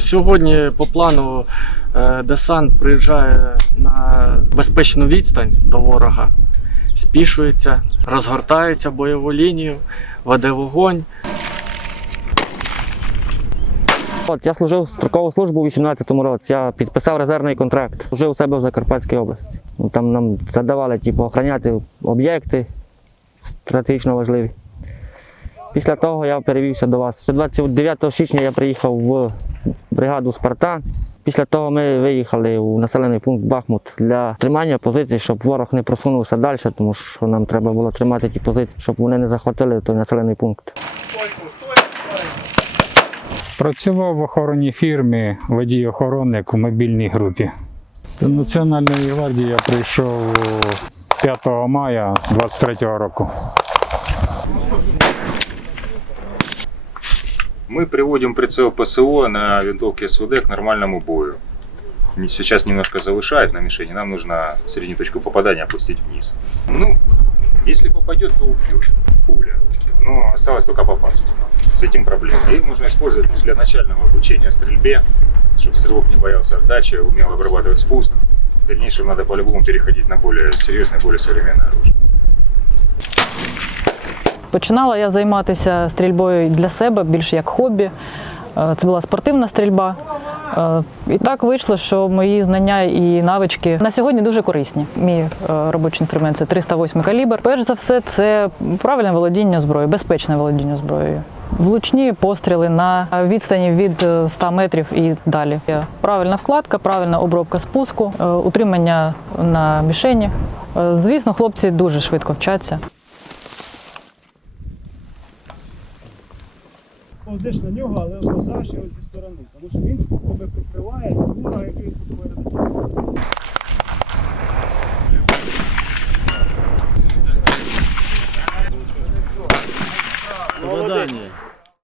Сьогодні по плану е, десант приїжджає на безпечну відстань до ворога, спішується, розгортається бойову лінію, веде вогонь. От я служив строкову службу у 18-му році. Я підписав резервний контракт. Служив у себе в Закарпатській області. Там нам задавали типу, охороняти об'єкти стратегічно важливі. Після того я перевівся до вас. 29 січня я приїхав в бригаду Спартан. Після того ми виїхали у населений пункт Бахмут для тримання позицій, щоб ворог не просунувся далі, тому що нам треба було тримати ті позиції, щоб вони не захватили той населений пункт. Працював в охоронній фірмі водій-охоронник у мобільній групі. До Національної гвардії я прийшов 5 мая 23 року. Мы приводим прицел ПСО на винтовке СВД к нормальному бою. Сейчас немножко завышает на мишени, нам нужно среднюю точку попадания опустить вниз. Ну, если попадет, то убьет пуля. Но осталось только попасть. С этим проблема. И можно использовать для начального обучения стрельбе, чтобы стрелок не боялся отдачи, умел обрабатывать спуск. В дальнейшем надо по-любому переходить на более серьезное, более современное оружие. Починала я займатися стрільбою для себе, більше як хобі. Е, Це була спортивна стрільба. Е, І так вийшло, що мої знання і навички на сьогодні дуже корисні. Мій е, робочий інструмент це 308 калібр. Перш за все, це правильне володіння зброєю, безпечне володіння зброєю. Влучні постріли на відстані від е, 100 метрів і далі. Правильна вкладка, правильна обробка спуску, утримання на мішені. Звісно, хлопці дуже швидко вчаться. Повзеш на нього, але повзаєш його зі сторони, тому що він тебе прикриває ворога, який попереду. Попадання.